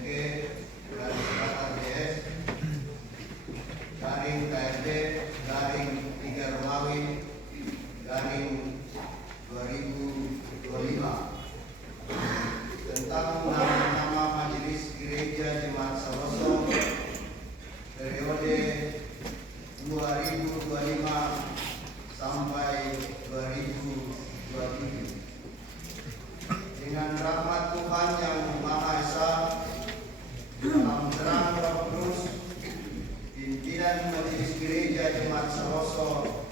PMG garis datar DS garing KRD garing 3 Romawi garing 2025 tentang nama Majelis Gereja Jemaat Saroso periode 2025 sampai 2027. Dengan rahmat Tuhan yang Maha Esa, dalam terang Roh Kudus, pimpinan Majelis Gereja Jemaat Saroso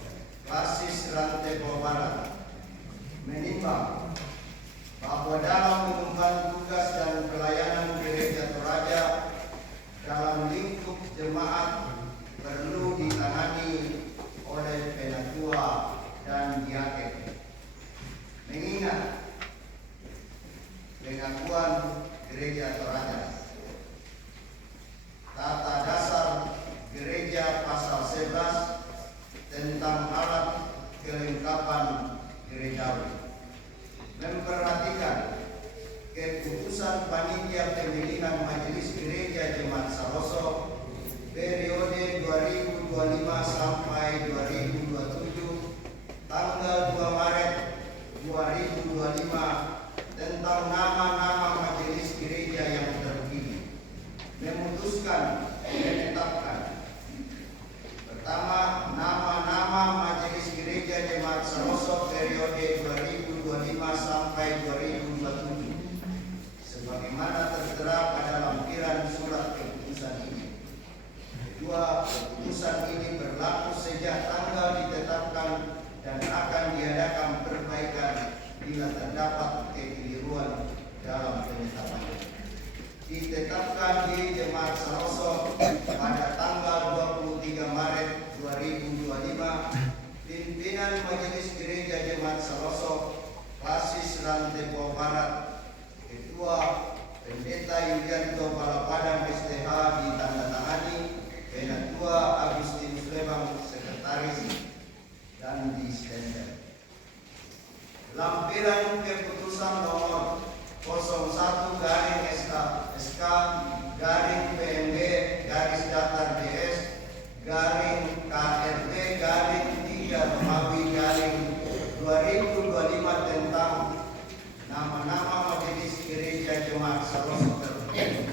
Klasis Rantai Pulau Barat menimbang bahwa dalam mengemban tugas dan pelayanan Gereja Toraja dalam lingkup jemaat perlu ditangani oleh penatua dan diaken. Mengingat pengakuan Gereja Toraja, Tata Dasar Gereja pasal 11 tentang alat kelengkapan gerejawi, memperhatikan keputusan panitia pemilihan Majelis Gereja Jemaat Saroso periode 2025 sampai 2027 tanggal 2 Maret 2025 tentang nama-nama Majelis Gereja yang terpilih, memutuskan menetapkan: pertama, nama-nama Majelis Gereja Jemaat Saroso periode 2025 sampai 2027 sebagaimana tertera pada lampiran surat keputusan ini. Kedua, keputusan ini berlaku sejak tanggal ditetapkan dan akan diadakan perbaikan bila terdapat kekeliruan dalam penetapannya. Ditetapkan di Jemaat Saroso pada tanggal 23 Maret 2025, pimpinan Majelis Gereja Jemaat Saroso Klasis Rantai Pulau Barat, Ketua Pendeta Yulianto Balapadang STH ditandatangani, Penatua Agustinus Lebang Sekretaris, dan disender. Lampiran keputusan nomor 01 garing SK garing PMG garis datar DS garing KRT garing 3 Romawi garing 2025 tentang nama-nama Majelis Gereja Jemaat Saroso terpilih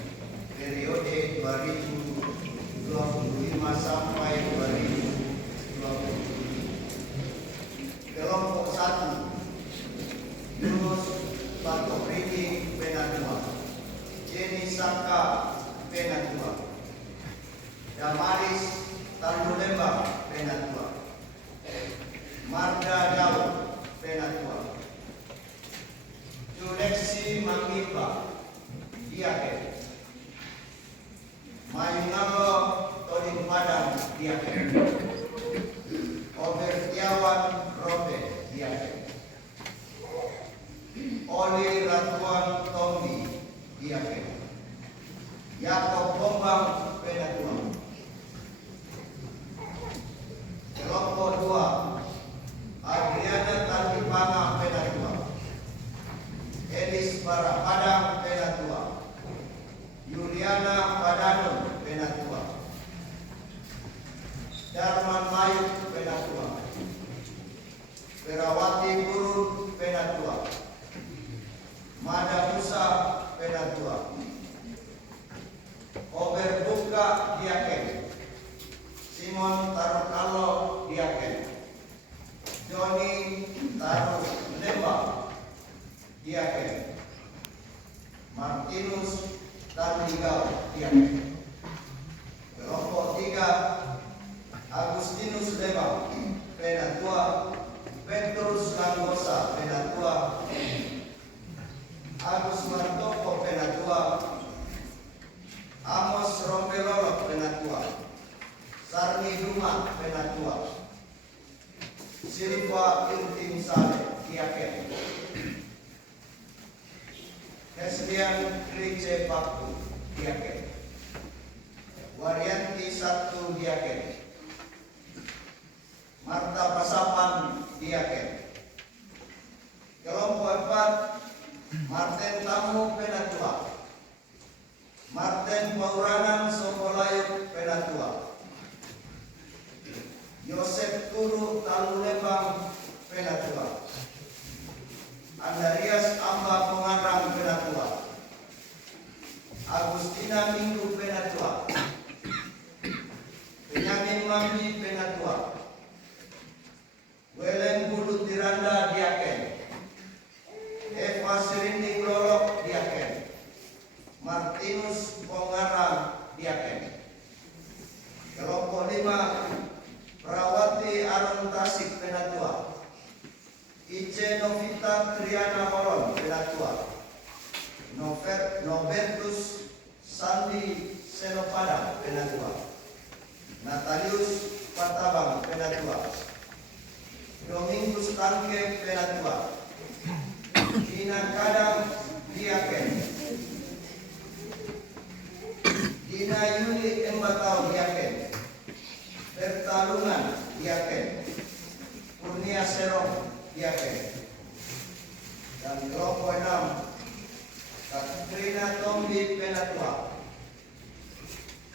periode 2025 sampai 2027. Kelompok 1, Yunus Batopriti Penatua, Jenny Saka Penatua, Damaris Tandulembang Penatua, Marda Daud Penatua, Juleksi Mangipa Diaken, Mayungago Toding Padang Diaken, Obertiawan Robe Diaken, Oli Ratuan Tombi Diaken, Yakob Bombang Penatua. Kelompok 2, Adriana Tandipanga Penatua, Elis Barapadang Penatua, Yuliana Padanun Penatua, Darman Mayuk Penatua, Perawati Guru Penatua, Mada Musa Penatua, Ober Buka Diaken, Simon Tarukalo Diaken, Joni Taruk Lembang Diaken, Martinus Tandigau Diaken. Kelompok 3, Agustinus Lembang Penatua, Petrus Langgosa Penatua, Agus Martoko Penatua, Amos Rompelolok Penatua, Sarni Duma Penatua, Silva Intim Saleh Diaken, Heslian Krice Paku Diaken, Waryanti 1 Diaken, Marta Pasapan Diaken. Kelompok 4, Martin Tamu Penatua, Sina Minggu Penatua, Benyamin Mambi Penatua, Welen Bulu Tiranda Diaken, Eva Sirinding Lorok Diaken, Martinus Pongarang Diaken. Kelompok 5, Perawati Aron Tasik Penatua, Ice Novita Triana Horon Penatua, Noventus Sandi Senopada Penatua, Natalius Patabang Penatua, Domingus Tangke Penatua, Dina Kadang Diaken, Dina Yuni Embatau Diaken, Pertalungan Diaken, Kurnia Serong Diaken. Dan kelompok 6, Katrina Tombi Penatua,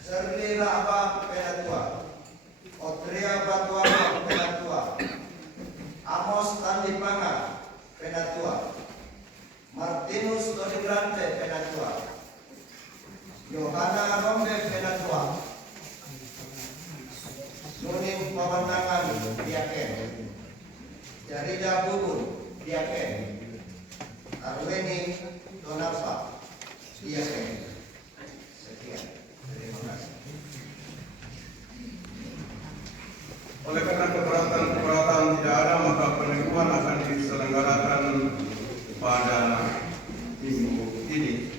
Serli Raba Penatua, Otria Batuana Penatua, Amos Tandipanga Penatua, Martinus Donigrante Penatua, Yohana Rombe Penatua, Nuning Pamandangan Diaken, Jarida Bubun Diaken, Arweni Donapa Diaken. Sekian. Terima kasih. Oleh karena keberatan tidak ada, maka penentuan akan diselenggarakan pada minggu ini.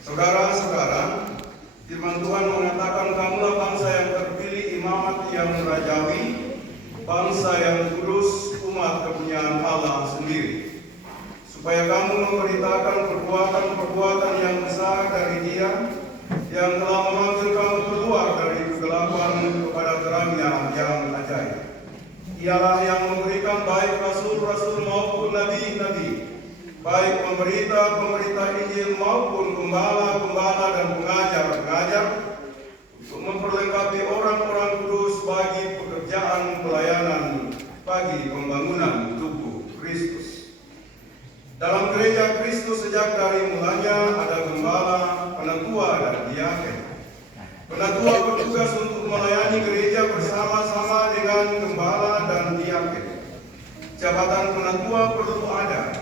Saudara-saudara, firman Tuhan mengatakan, kamulah bangsa yang terpilih, imamat yang rajawi, bangsa yang kudus, umat kepunyaan Allah sendiri, supaya kamu memberitakan perbuatan-perbuatan yang besar dari Dia yang telah memanggil kamu keluar dari kegelapan kepada terangnya yang ajaib. Ialah yang memberikan baik rasul-rasul maupun nabi-nabi, baik pemberita-pemberita Injil maupun gembala-gembala dan pengajar-pengajar, untuk memperlengkapi orang-orang kudus bagi pekerjaan pelayanan bagi pembangunan tubuh Kristus. Dalam gereja Kristus sejak dari mulanya ada gembala, penatua dan diaken. Penatua bertugas untuk melayani gereja bersama-sama dengan gembala dan diaken. Jabatan penatua perlu ada,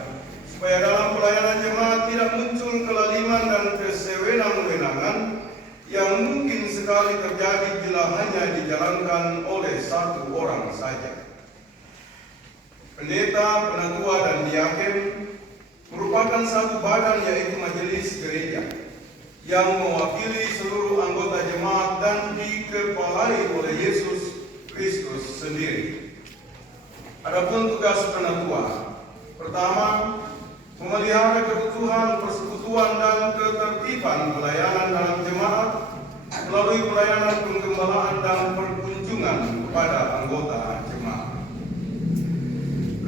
supaya dalam pelayanan jemaat tidak muncul kelaliman dan kesewenang-wenangan yang mungkin sekali terjadi bila hanya dijalankan oleh satu orang saja. Pendeta, penatua, dan diaken merupakan satu badan, yaitu majelis gereja, yang mewakili seluruh anggota jemaat dan dikepalai oleh Yesus Kristus sendiri. Adapun tugas penatua, pertama, memelihara kebutuhan, persekutuan, dan ketertiban pelayanan dalam jemaat melalui pelayanan penggembalaan dan perkunjungan kepada anggota jemaat.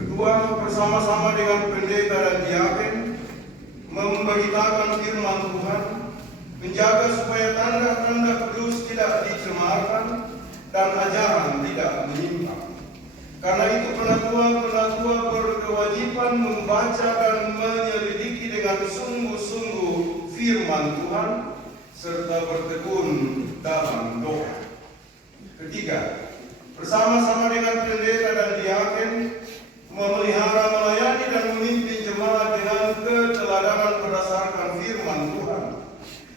Kedua, bersama-sama dengan pendeta dan diaken memberitakan firman Tuhan, menjaga supaya tanda-tanda kudus tidak dicemarkan dan ajaran tidak menyimpang. Karena itu penatua berkewajiban membaca dan menyelidiki dengan sungguh-sungguh firman Tuhan serta bertekun dalam doa. Ketiga, bersama-sama dengan pendeta dan diaken memelihara, melayani dan memimpin jemaat dengan keteladanan berdasarkan firman Tuhan,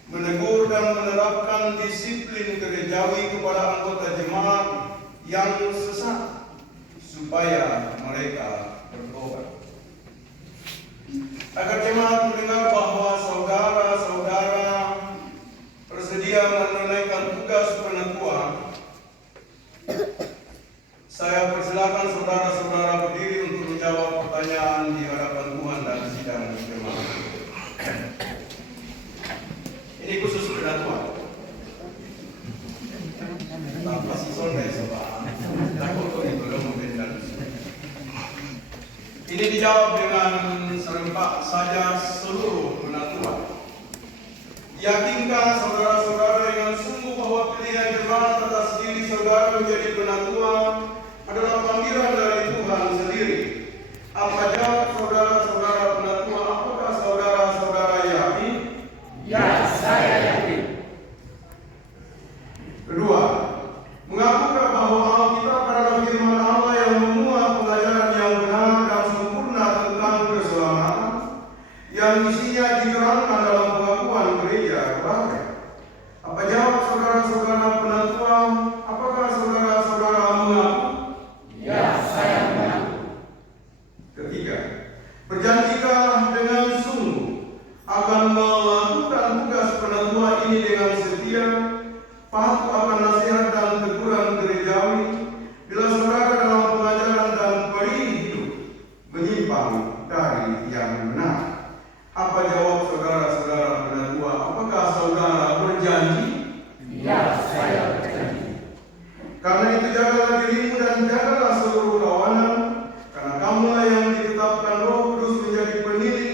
menegur dan menerapkan disiplin gerejawi kepada anggota jemaat yang sesat, supaya mereka bertobat. Agar jemaat mendengar bahwa saudara-saudara bersedia menunaikan tugas penatua, saya persilakan saudara-saudara berdiri untuk menjawab pertanyaan di hadapan Tuhan dan sidang jemaat. Ini khusus penatua. Tanpa sisonnya, sobat. Takut itu belum memberikan. Ini dijawab dengan serempak saja seluruh penatua. Yakinkah saudara-saudara dengan sungguh bahwa pilihan jemaat atas diri saudara menjadi penatua adalah panggilan dari Tuhan sendiri? Apa jawab saudara-saudara penatua? Apakah saudara-saudara yakin? Ya, saya yakin. ini dengan setia, patuh akan nasihat dan teguran gerejawi. Bila saudara dalam pengajaran dan peri hidup menyimpang dari yang benar, apa jawab saudara-saudara penatua? Apakah saudara berjanji? Ya, saya berjanji. Karena itu jagalah dirimu dan jagalah seluruh kawanan, karena kamulah yang ditetapkan Roh Kudus menjadi penilik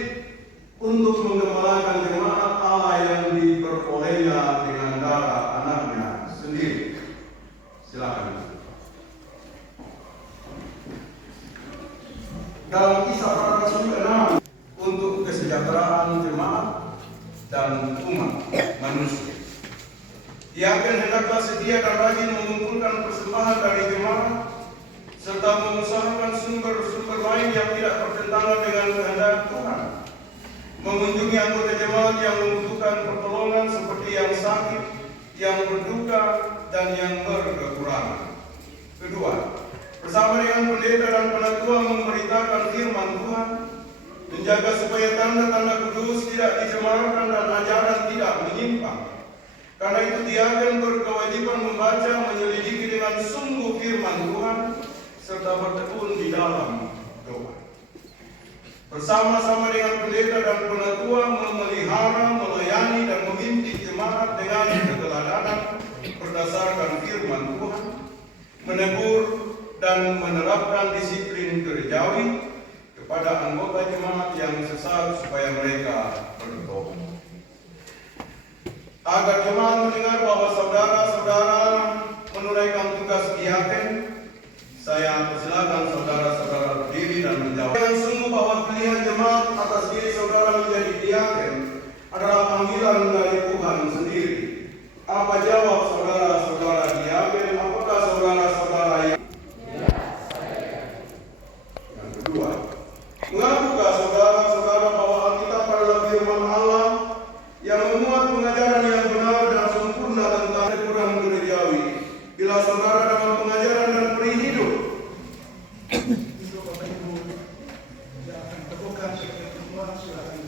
untuk menggembalakan jemaat Allah yang diperolehnya dengan darah anaknya sendiri. Silakan. Dalam Kisah Para Rasul 6 untuk kesejahteraan jemaat dan umat manusia. Diaken hendaklah setia dan rajin mengumpulkan persembahan dari jemaat serta mengusahakan sumber-sumber lain yang tidak bertentangan dengan kehendak Tuhan. Mengunjungi anggota jemaat yang membutuhkan pertolongan seperti yang sakit, yang berduka, dan yang berkekurangan. Kedua, bersama dengan pendeta dan penatua memberitakan firman Tuhan, menjaga supaya tanda-tanda kudus tidak dicemarkan dan ajaran tidak menyimpang. Karena itu diaken berkewajiban membaca, menyelidiki dengan sungguh firman Tuhan, serta bertekun di dalam doa. Bersama-sama dengan pendeta dan penatua memelihara, melayani, dan memimpin jemaat dengan keteladanan berdasarkan firman Tuhan, menegur dan menerapkan disiplin gerejawi kepada anggota jemaat yang sesat supaya mereka bertobat. Agar jemaat mendengar bahwa saudara-saudara menunaikan tugas diaken, saya persilakan saudara-saudara berdiri dan menjawab. Dengan sungguh bahwa pilihan jemaat atas diri saudara menjadi diaken adalah panggilan dari Tuhan sendiri. Apa jawab saudara-saudara diaken? Apakah saudara-saudara yang... Ya, saya. Yang kedua, mengakukah saudara-saudara bahwa Alkitab adalah firman Allah yang memuat pengajaran yang benar dan sempurna tentang kekurangan gerejawi? Bila saudara dalam pengajaran dan peri hidup Bapak Ibu yang akan berbuka sebagai semua, silakan.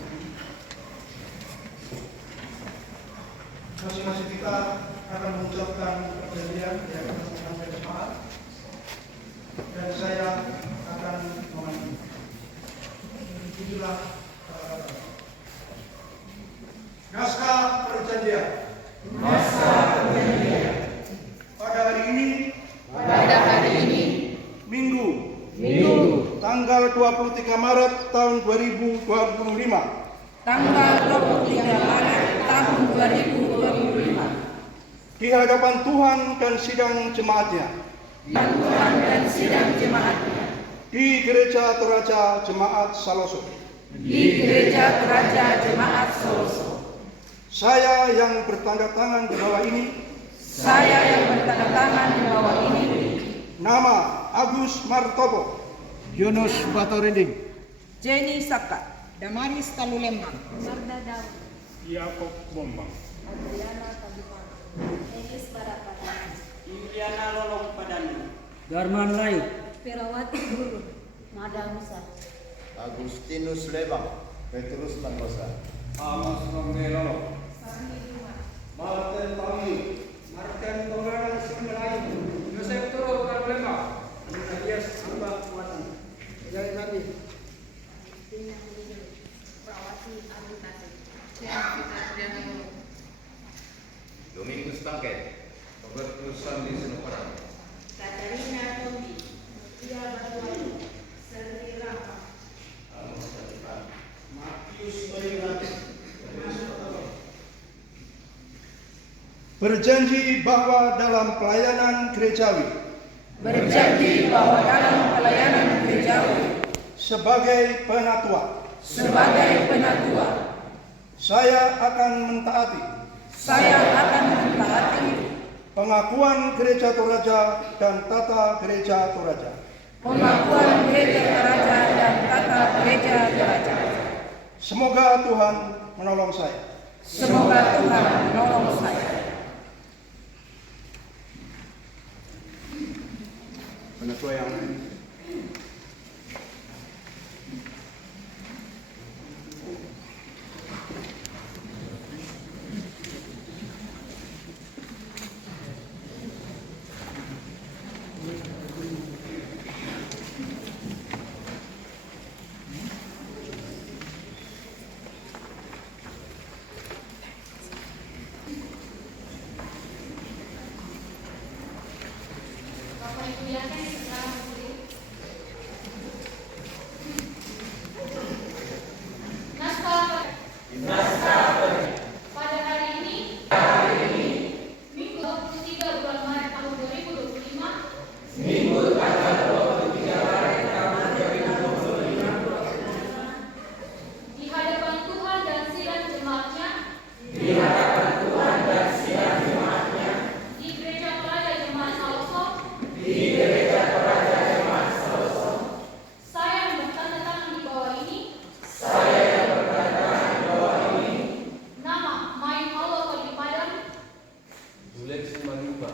Masing-masing kita akan mengucapkan perjanjian yang akan sampai jemaat, dan saya akan memandu. Itulah naskah perjanjian. Naskah perjanjian. Pada hari ini, Minggu, tanggal 23 Maret tahun 2025, tanggal 23 Maret tahun 2025, di hadapan Tuhan dan sidang jemaatnya, di Gereja Toraja Jemaat Saloso, saya yang bertanda tangan di bawah ini, nama Agus Martopo, Yunus Batorinding, Jenny Saka, Damaris Talulembang, Marda Daw, Yakob Bombang, Adriana Tabipang, Elis Barapatan, Iliana Lolong Padani, Darman Rai, Perawati Guru, Mada Musa, Agustinus Lebang, Petrus Langkosa, Amos Romelolo, Martin Pami, Martin Tolana Simelayu, Yosef Toro Problema, Alias Hamba Kuatan, Jaya Nadi, Perawati Agutasi, Domingus Tangke, Robertus Sandi Senoparang, Katarina Tombi, Tia Batuayu, Serri Rama, Matius Toyirati, berjanji bahwa dalam pelayanan gerejawi sebagai penatua, saya akan mentaati pengakuan Gereja Toraja dan tata Gereja Toraja. Semoga Tuhan menolong saya. penatua yang diaken secara muslim. Naskah pada hari ini Minggu 23 bulan Maret tahun 2025 di hadapan Tuhan dan sidang jemaatnya di Gereja Toraja Jemaat Saloso saya yang bertanda tangan di bawah ini nama Main Allah Kodi Padang Bulek Simanimba.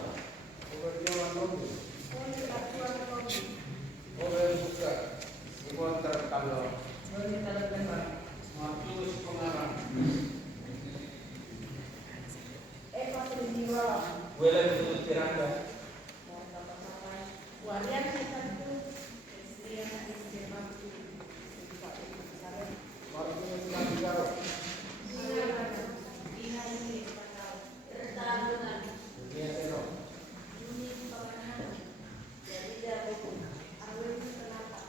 Markus Pengarang. Eva Sulistiwa Wela itu tiranga. Walian Setantu Kristiana Istirmantu Markus Manggaro. Dina ini Tertangan Dunia Tero. Juni Pemanahan Jadi Dabuku Awal Kenapa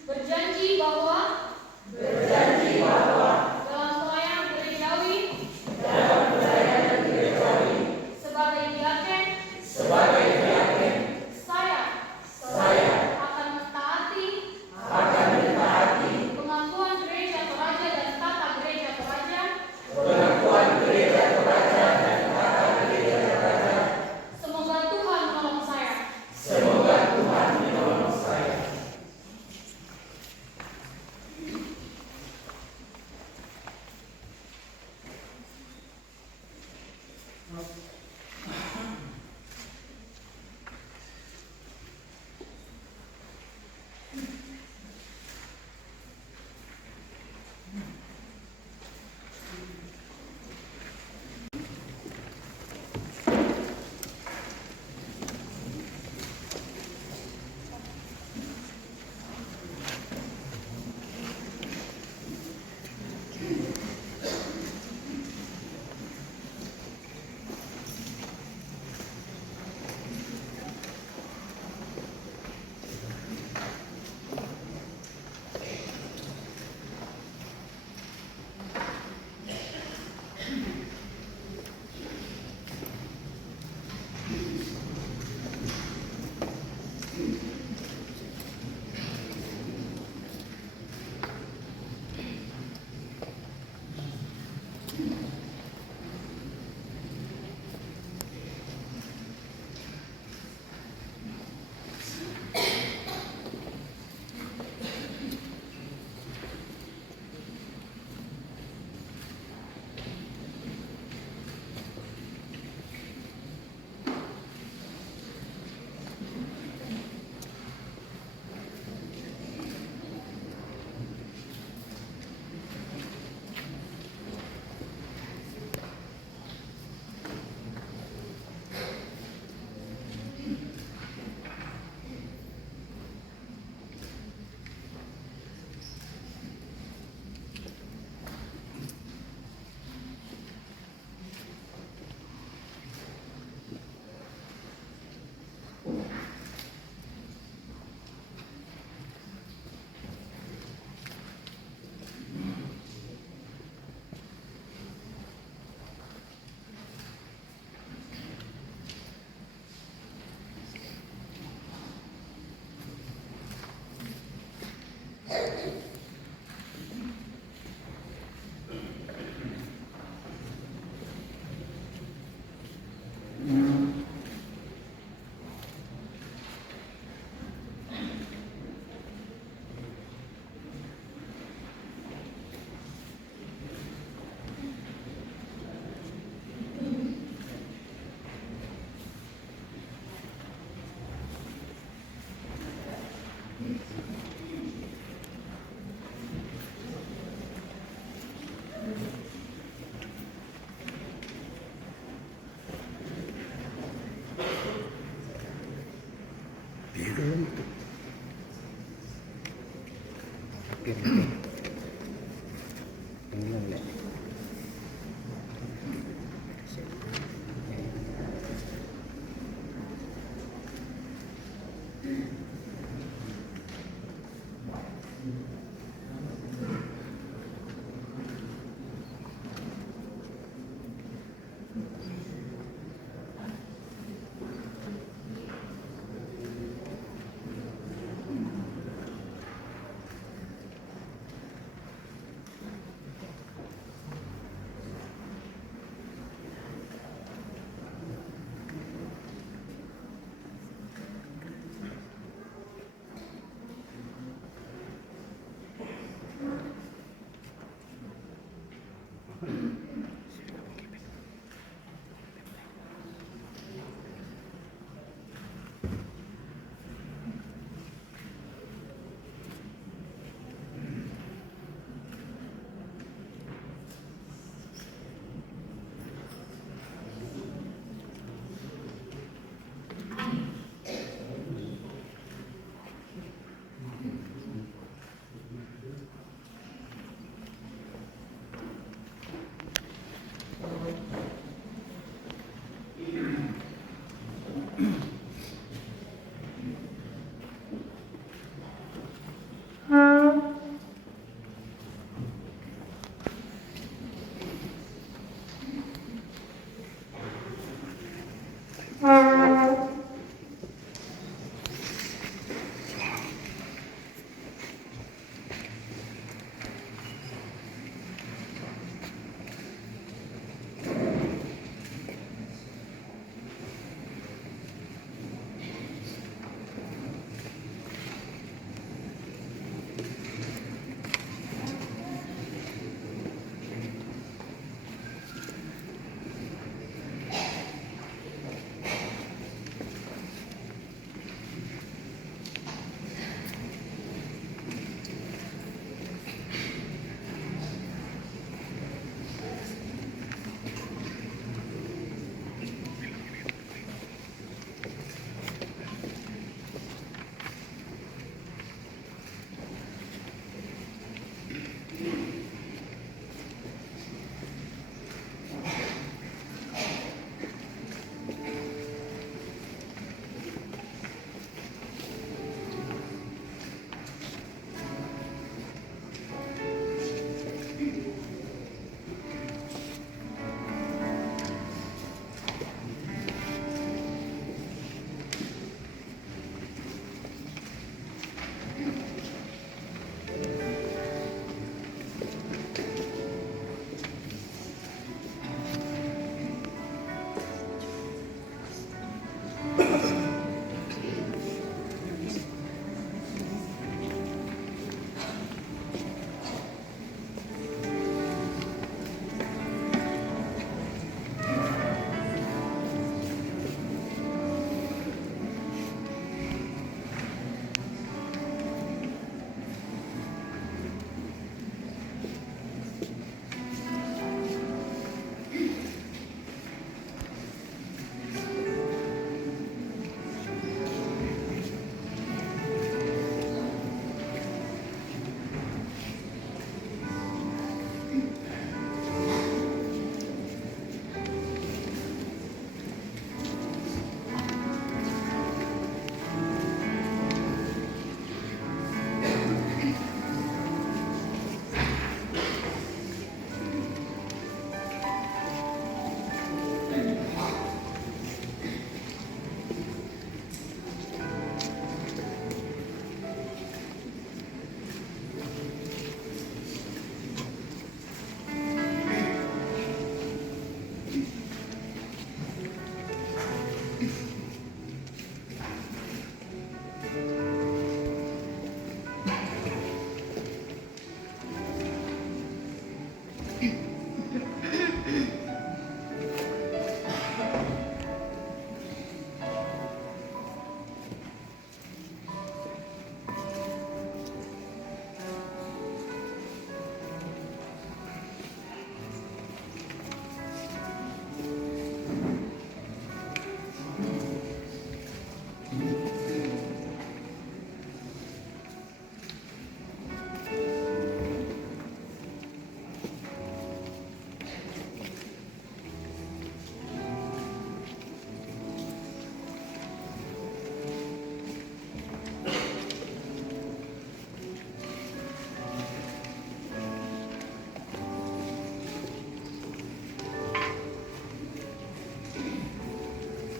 berjanji bahwa dalam pelayanan gerejawi sebagai diaken saya akan mentaati pengakuan gereja Toraja dan tata gereja Toraja semoga Tuhan menolong saya.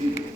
Thank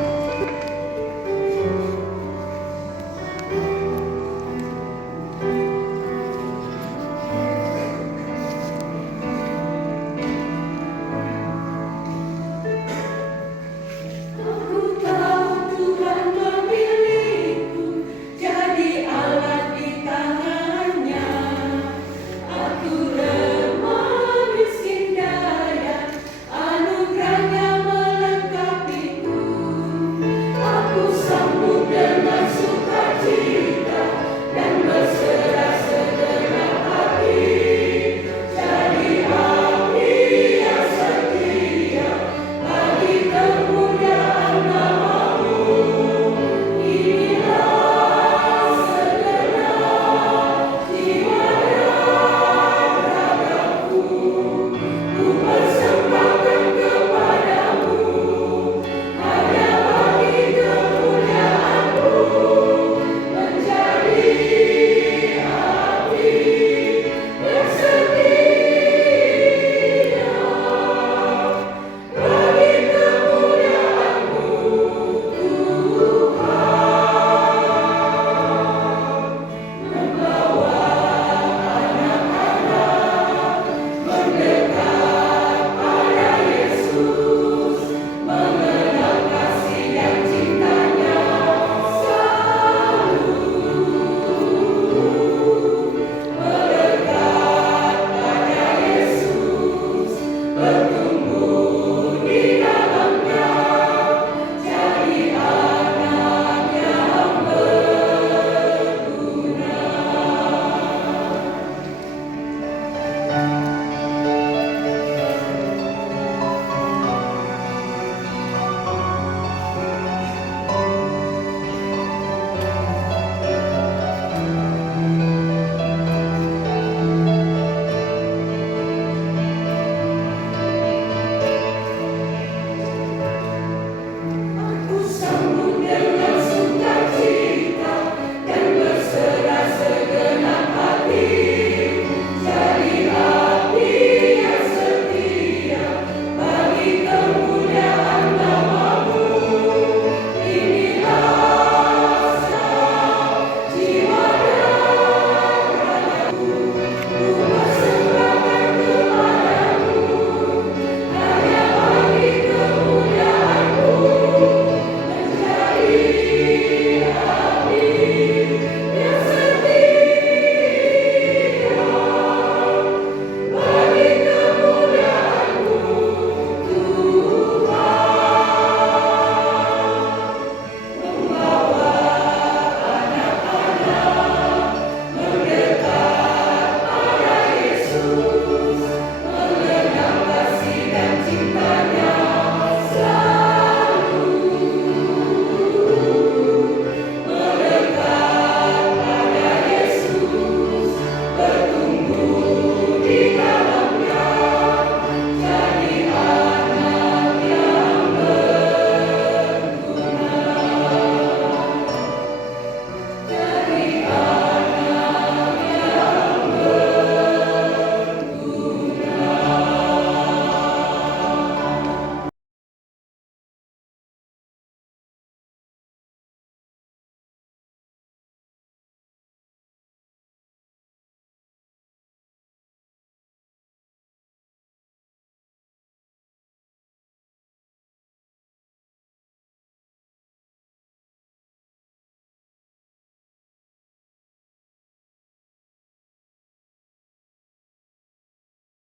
you.